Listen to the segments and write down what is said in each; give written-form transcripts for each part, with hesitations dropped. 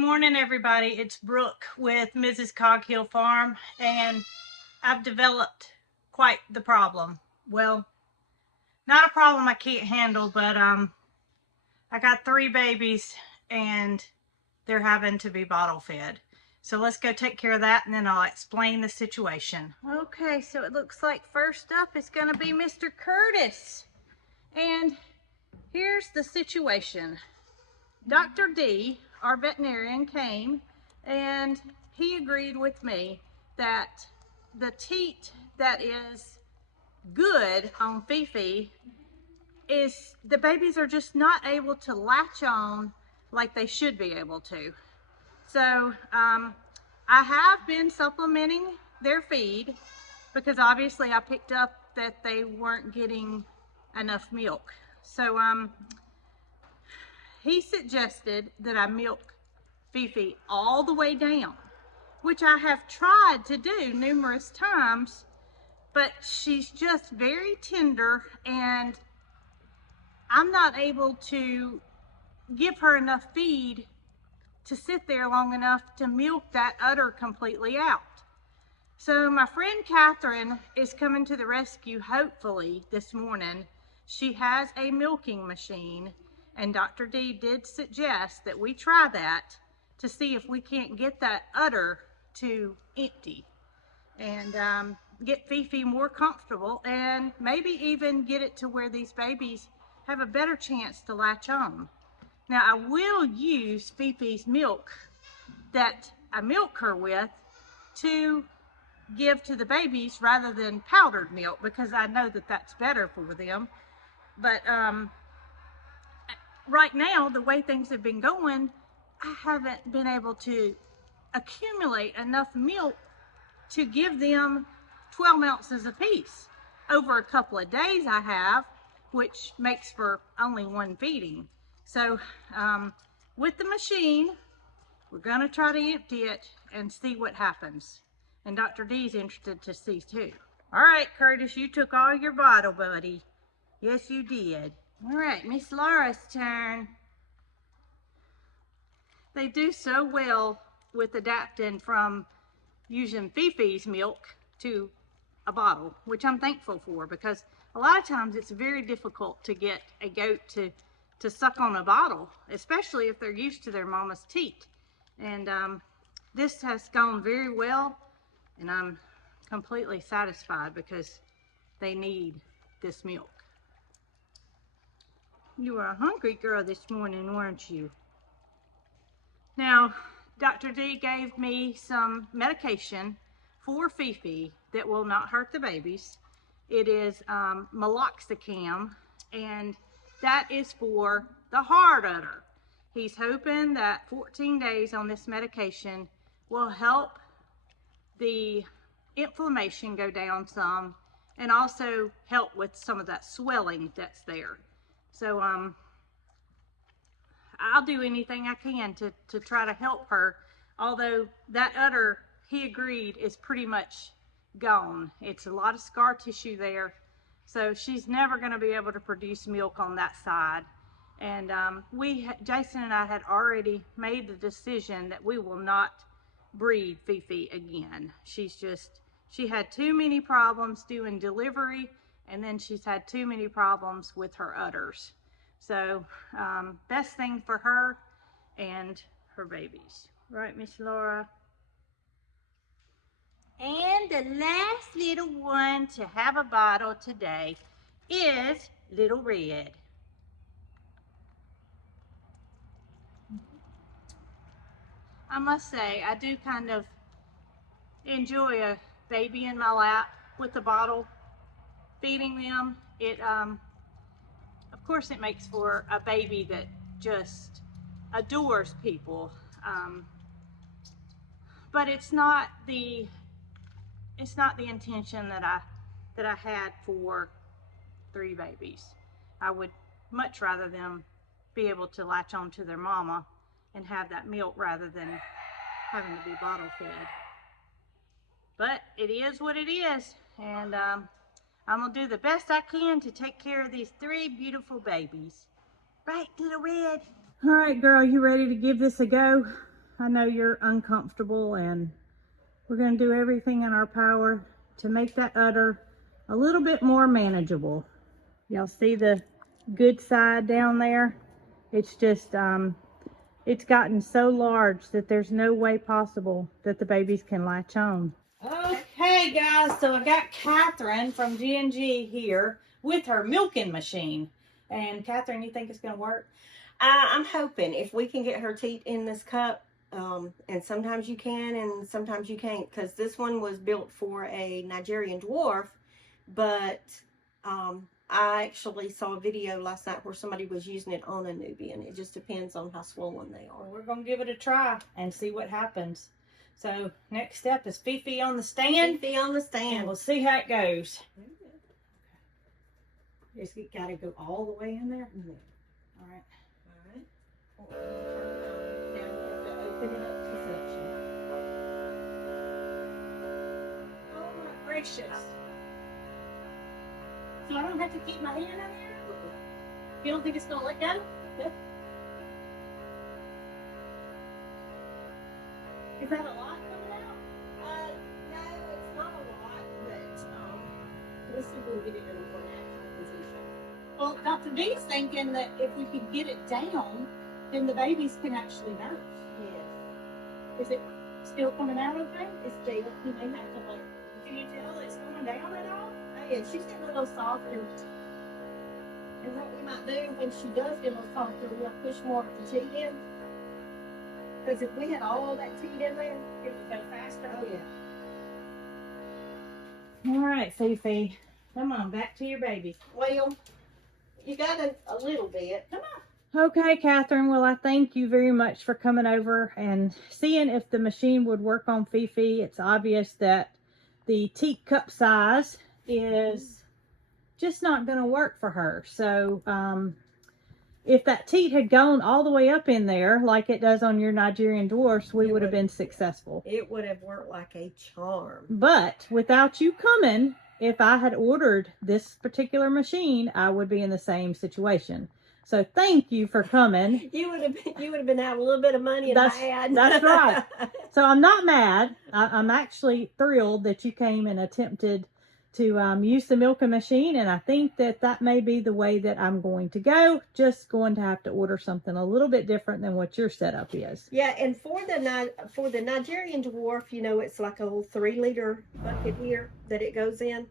morning, everybody. It's Brooke with Mrs. Cog Hill Farm, and I've developed quite the problem. Well, not a problem I can't handle, but I got 3 babies and they're having to be bottle fed. So let's go take care of that and then I'll explain the situation. Okay, so it looks like first up is going to be Mr. Curtis. And here's the situation. Dr. D, our veterinarian, came and he agreed with me that the teat that is good on Fifi is the babies are just not able to latch on like they should be able to. So I have been supplementing their feed because obviously I picked up that they weren't getting enough milk. So he suggested that I milk Fifi all the way down, which I have tried to do numerous times, but she's just very tender and I'm not able to give her enough feed to sit there long enough to milk that udder completely out. So my friend Catherine is coming to the rescue hopefully this morning. She has a milking machine and Dr. D did suggest that we try that to see if we can't get that udder to empty and get Fifi more comfortable and maybe even get it to where these babies have a better chance to latch on. Now I will use Fifi's milk that I milk her with to give to the babies rather than powdered milk because I know that that's better for them. But right now, the way things have been going, I haven't been able to accumulate enough milk to give them 12 ounces apiece. Over a couple of days I have, which makes for only one feeding. So with the machine, we're gonna try to empty it and see what happens. And Dr. D's interested to see too. All right, Curtis, you took all your bottle, buddy. Yes, you did. All right, Miss Laura's turn. They do so well with adapting from using Fifi's milk to a bottle, which I'm thankful for because a lot of times it's very difficult to get a goat to suck on a bottle, especially if they're used to their mama's teat. And this has gone very well and I'm completely satisfied because they need this milk. You were a hungry girl this morning, weren't you? Now, Dr. D gave me some medication for Fifi that will not hurt the babies. It is meloxicam, and that is for the hard udder. He's hoping that 14 days on this medication will help the inflammation go down some and also help with some of that swelling that's there. So I'll do anything I can to try to help her, although that udder, he agreed, is pretty much gone. It's a lot of scar tissue there, so she's never going to be able to produce milk on that side. And Jason and I had already made the decision that we will not breed Fifi again. She had too many problems doing delivery, and then she's had too many problems with her udders. So best thing for her and her babies. Right, Miss Laura? And the last little one to have a bottle today is Little Red. I must say, I do kind of enjoy a baby in my lap with the bottle, feeding them. It, of course, it makes for a baby that just adores people. But it's not the intention that I had for 3 babies. I would much rather them be able to latch on to their mama and have that milk rather than having to be bottle fed. But it is what it is, and I'm gonna do the best I can to take care of these 3 beautiful babies. Right, Little Red? All right, girl, you ready to give this a go? I know you're uncomfortable, and we're going to do everything in our power to make that udder a little bit more manageable. Y'all see the good side down there? It's just, it's gotten so large that there's no way possible that the babies can latch on. Okay guys, so I got Catherine from G&G here with her milking machine. And Catherine, you think it's going to work? I'm hoping if we can get her teat in this cup, and sometimes you can and sometimes you can't, because this one was built for a Nigerian dwarf, but I actually saw a video last night where somebody was using it on a Nubian. It just depends on how swollen they are. Well, we're going to give it a try and see what happens. So next step is Fifi on the stand. Fifi on the stand. And we'll see how it goes. Just got to go all the way in there. Mm-hmm. All right. All right. Now you have to open it up to suction. Oh my gracious. So I don't have to keep my hand in there? You don't think it's going to let go? Yeah. Is that a lot coming out? No, it's not a lot, but let's see if we can get it in a more natural position. Well, Dr. D is thinking that if we could get it down, then the babies can actually nurse. Yes. Is it still coming out okay? It's still. You may have to like, can you tell it's going down at all? Oh, yeah, she's getting a little softer. And what we might do when she does get a little softer, we'll push more of the teat in. Because if we had all that teat in there, it would go faster. Oh, yeah. All right, Fifi. Come on, back to your baby. Well, you got a little bit. Come on. Okay, Catherine. Well, I thank you very much for coming over and seeing if the machine would work on Fifi. It's obvious that the teat cup size is just not going to work for her. So, if that teat had gone all the way up in there like it does on your Nigerian dwarfs, we would have been successful. It would have worked like a charm. But without you coming, if I had ordered this particular machine, I would be in the same situation. So thank you for coming. You would have been out a little bit of money and mad. That's right. So I'm not mad. I'm actually thrilled that you came and attempted to use the milking machine, and I think that may be the way that I'm going to go. Just going to have to order something a little bit different than what your setup is. Yeah, and for the Nigerian dwarf, you know, it's like a little 3-liter bucket here that it goes in.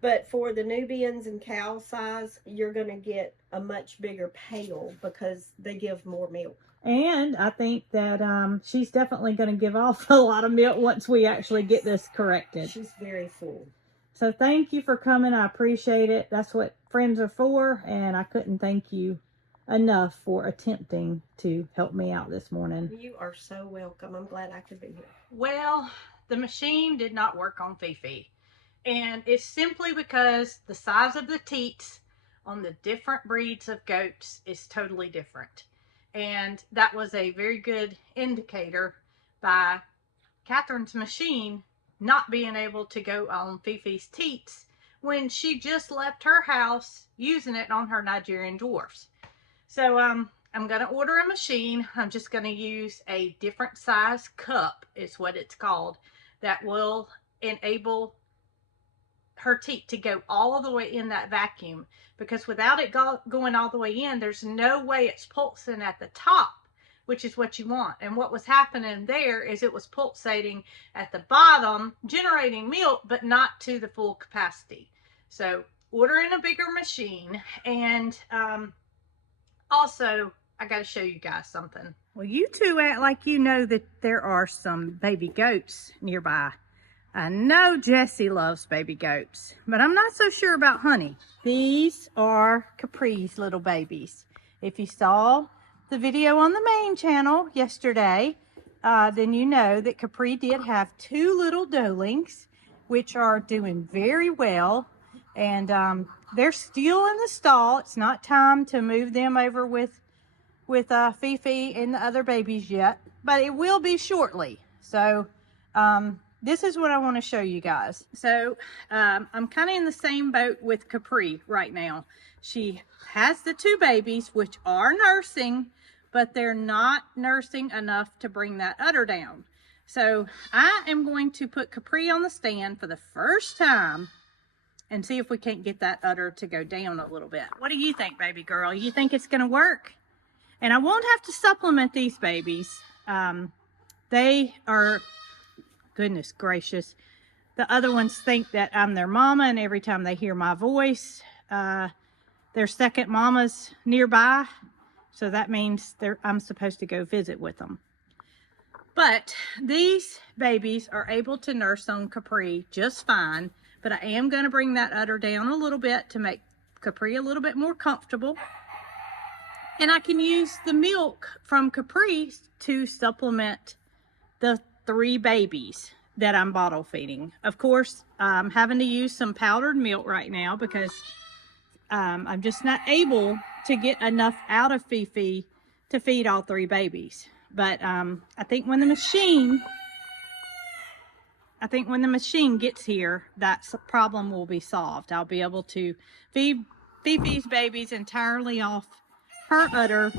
But for the Nubians and cow size, you're going to get a much bigger pail because they give more milk. And I think that she's definitely going to give off a lot of milk once we actually get this corrected. She's very full. So thank you for coming. I appreciate it. That's what friends are for, and I couldn't thank you enough for attempting to help me out this morning. You are so welcome. I'm glad I could be here. Well, the machine did not work on Fifi, and it's simply because the size of the teats on the different breeds of goats is totally different. And that was a very good indicator by Catherine's machine not being able to go on Fifi's teats when she just left her house using it on her Nigerian dwarfs. So I'm going to order a machine. I'm just going to use a different size cup, is what it's called, that will enable her teat to go all the way in that vacuum, because without it going all the way in, there's no way it's pulsing at the top, which is what you want. And what was happening there is it was pulsating at the bottom, generating milk, but not to the full capacity. So ordering a bigger machine. And also, I got to show you guys something. Well, you two act like you know that there are some baby goats nearby. I know Jessie loves baby goats, but I'm not so sure about Honey. These are Capri's little babies. If you saw the video on the main channel yesterday, then you know that Capri did have 2 little doelings, which are doing very well. And they're still in the stall. It's not time to move them over with Fifi and the other babies yet, but it will be shortly. So this is what I want to show you guys. So I'm kind of in the same boat with Capri right now. She has the 2 babies, which are nursing, but they're not nursing enough to bring that udder down. So I am going to put Capri on the stand for the first time and see if we can't get that udder to go down a little bit. What do you think, baby girl? You think it's going to work? And I won't have to supplement these babies. They are, goodness gracious, the other ones think that I'm their mama, and every time they hear my voice, their second mama's nearby. So that means I'm supposed to go visit with them. But these babies are able to nurse on Capri just fine. But I am going to bring that udder down a little bit to make Capri a little bit more comfortable. And I can use the milk from Capri to supplement the 3 babies that I'm bottle feeding. Of course, I'm having to use some powdered milk right now because I'm just not able to get enough out of Fifi to feed all 3 babies. But I think when the machine gets here, that problem will be solved. I'll be able to feed Fifi's babies entirely off her udder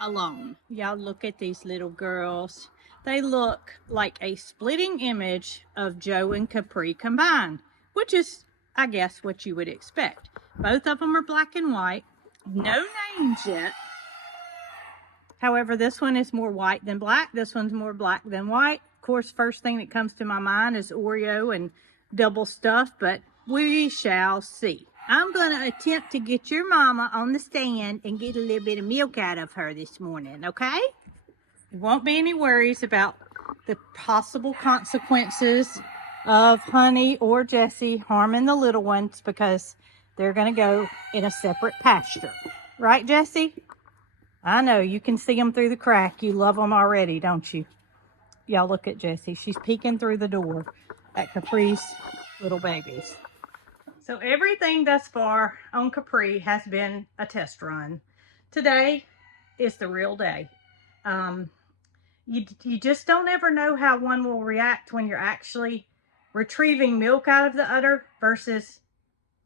alone. Y'all look at these little girls. They look like a splitting image of Joe and Capri combined, which is, I guess, what you would expect. Both of them are black and white. No names yet. However, this one is more white than black. This one's more black than white. Of course, first thing that comes to my mind is Oreo and double stuff, but we shall see. I'm going to attempt to get your mama on the stand and get a little bit of milk out of her this morning, okay? There won't be any worries about the possible consequences of Honey or Jessie harming the little ones because they're going to go in a separate pasture. Right, Jessie? I know, you can see them through the crack. You love them already, don't you? Y'all look at Jessie. She's peeking through the door at Capri's little babies. So everything thus far on Capri has been a test run. Today is the real day. You just don't ever know how one will react when you're actually retrieving milk out of the udder versus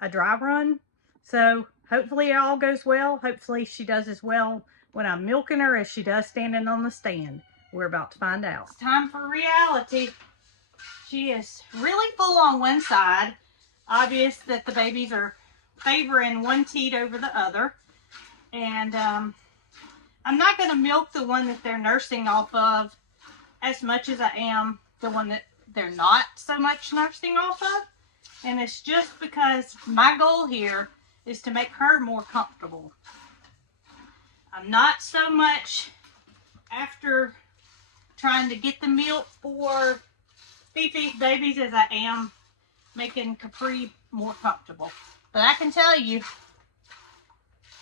a dry run. So hopefully it all goes well. Hopefully she does as well when I'm milking her as she does standing on the stand. We're about to find out. It's time for reality. She is really full on one side. Obvious that the babies are favoring one teat over the other. And I'm not going to milk the one that they're nursing off of as much as I am the one that they're not so much nursing off of. And it's just because my goal here is to make her more comfortable. I'm not so much after trying to get the milk for Fifi's babies as I am making Capri more comfortable. But I can tell you,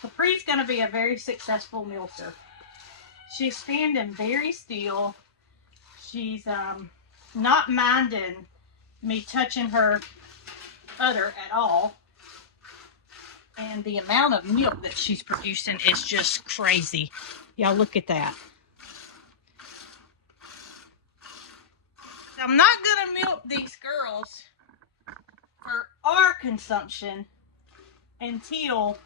Capri's going to be a very successful milker. She's standing very still. She's not minding me touching her udder at all. And the amount of milk that she's producing is just crazy. Y'all look at that. I'm not going to milk these girls for our consumption until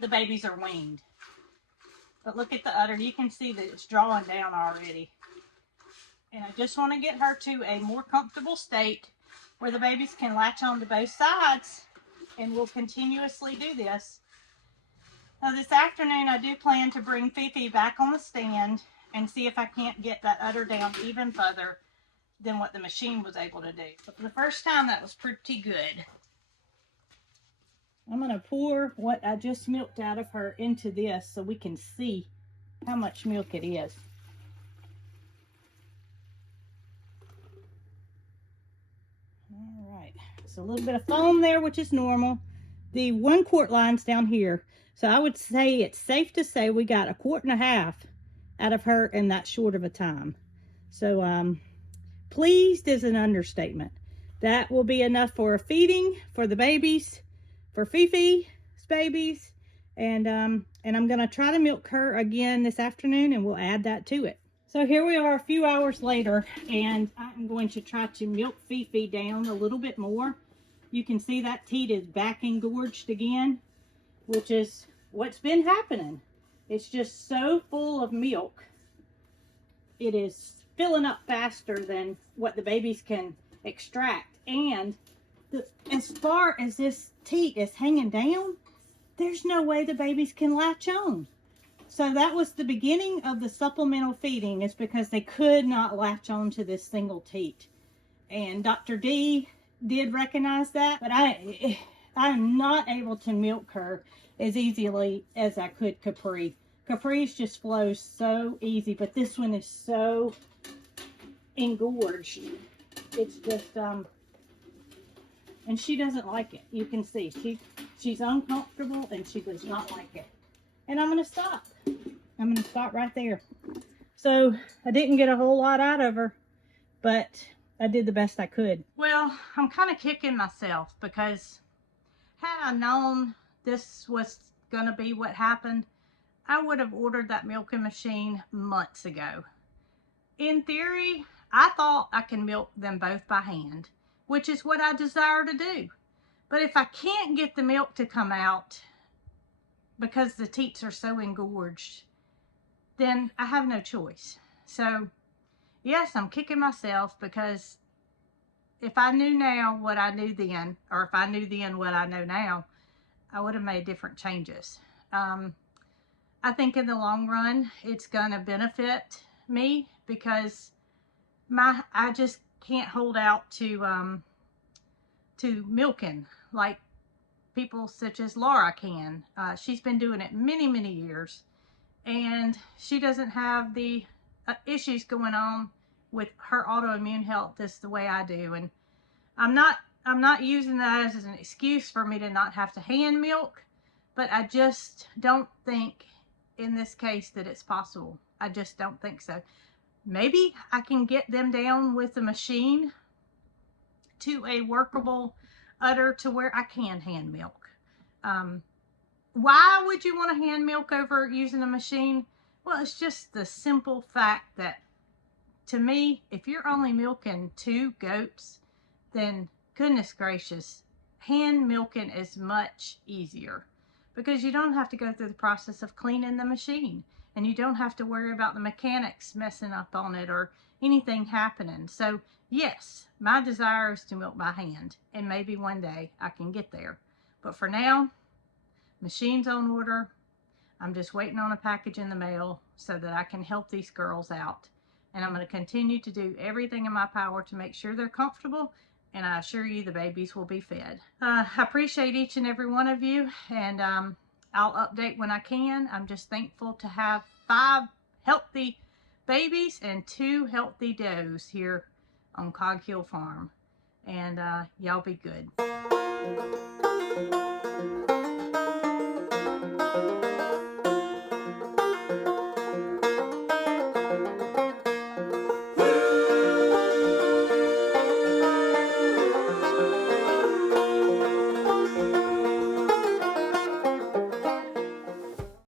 the babies are weaned. But look at the udder. You can see that it's drawing down already. And I just want to get her to a more comfortable state where the babies can latch on to both sides, and we'll continuously do this. Now this afternoon I do plan to bring Fifi back on the stand and see if I can't get that udder down even further than what the machine was able to do. But for the first time, that was pretty good. I'm going to pour what I just milked out of her into this so we can see how much milk it is. All right, so a little bit of foam there, which is normal. The 1 quart line's down here. So I would say it's safe to say we got 1.5 quarts out of her in that short of a time. So pleased is an understatement. That will be enough for feeding for the babies, for Fifi's babies, and I'm going to try to milk her again this afternoon, and we'll add that to it. So here we are a few hours later, and I'm going to try to milk Fifi down a little bit more. You can see that teat is back engorged again, which is what's been happening. It's just so full of milk. It is filling up faster than what the babies can extract. And as far as this teat is hanging down, there's no way the babies can latch on. So that was the beginning of the supplemental feeding, is because they could not latch on to this single teat. And Dr. D did recognize that, but I'm not able to milk her as easily as I could Capri. Capri's just flows so easy, but this one is so engorged. It's just, and she doesn't like it. You can see she's uncomfortable and she does not like it. And I'm going to stop. I'm going to stop right there. So I didn't get a whole lot out of her, but I did the best I could. Well, I'm kind of kicking myself because had I known this was going to be what happened, I would have ordered that milking machine months ago. In theory, I thought I can milk them both by hand, which is what I desire to do. But if I can't get the milk to come out because the teats are so engorged, then I have no choice. So yes, I'm kicking myself, because if I knew now what I knew then, or if I knew then what I know now, I would have made different changes. I think in the long run, it's going to benefit me, because I just can't hold out to milking like people such as Laura can. She's been doing it many, many years, and she doesn't have the issues going on with her autoimmune health as the way I do. And I'm not using that as an excuse for me to not have to hand milk, but I just don't think in this case that it's possible. I just don't think so. Maybe I can get them down with the machine to a workable udder to where I can hand milk. Why would you want to hand milk over using a machine? Well, it's just the simple fact that, to me, if you're only milking 2 goats, then goodness gracious, hand milking is much easier, because you don't have to go through the process of cleaning the machine, and you don't have to worry about the mechanics messing up on it or anything happening. So yes, my desire is to milk by hand, and maybe one day I can get there. But for now, machine's on order. I'm just waiting on a package in the mail so that I can help these girls out. And I'm going to continue to do everything in my power to make sure they're comfortable, and I assure you the babies will be fed. I appreciate each and every one of you, and I'll update when I can. I'm just thankful to have 5 healthy babies and 2 healthy does here on Cog Hill Farm. And y'all be good.